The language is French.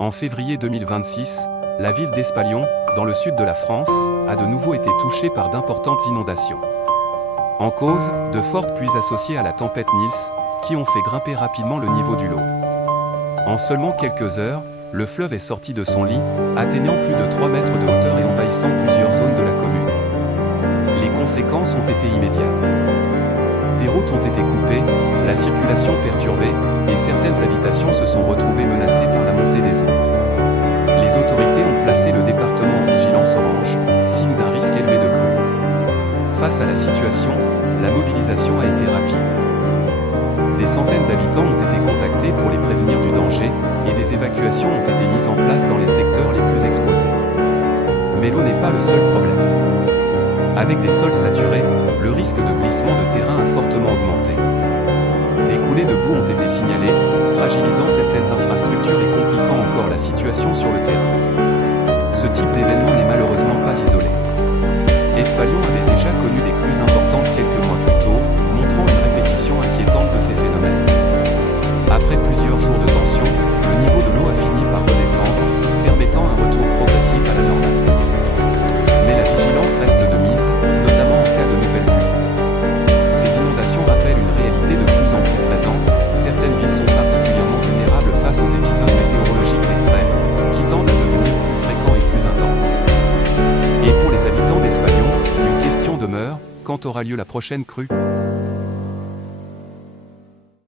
En février 2026, la ville d'Espalion, dans le sud de la France, a de nouveau été touchée par d'importantes inondations. En cause, de fortes pluies associées à la tempête Nils, qui ont fait grimper rapidement le niveau du lot. En seulement quelques heures, le fleuve est sorti de son lit, atteignant plus de 3 mètres de hauteur et envahissant plusieurs zones de la commune. Les conséquences ont été immédiates. Des routes ont été coupées, la circulation perturbée, et certaines habitations se sont retrouvées menacées par la montée des eaux. Les autorités ont placé le département en vigilance orange, signe d'un risque élevé de crue. Face à la situation, la mobilisation a été rapide. Des centaines d'habitants ont été contactés pour les prévenir du danger, et des évacuations ont été mises en place dans les secteurs les plus exposés. Mais l'eau n'est pas le seul problème. Avec des sols saturés, le risque de glissement de terrain a fortement augmenté. Des coulées de boue ont été signalées, fragilisant certaines infrastructures et compliquant encore la situation sur le terrain. Ce type d'événement n'est malheureusement pas isolé. Espalion avait déjà connu des crues importantes quelques mois plus tôt, montrant une répétition inquiétante de ces phénomènes. Après plusieurs jours de tension, le niveau de l'eau a fini par redescendre, permettant un retour progressif à la normale. Mais la vigilance reste de mise, notamment en cas de nouvelles pluies. Ces inondations rappellent une réalité de plus en plus présente. Certaines villes sont particulièrement vulnérables face aux épisodes météorologiques extrêmes, qui tendent à devenir plus fréquents et plus intenses. Et pour les habitants d'Espalion, une question demeure, quand aura lieu la prochaine crue ?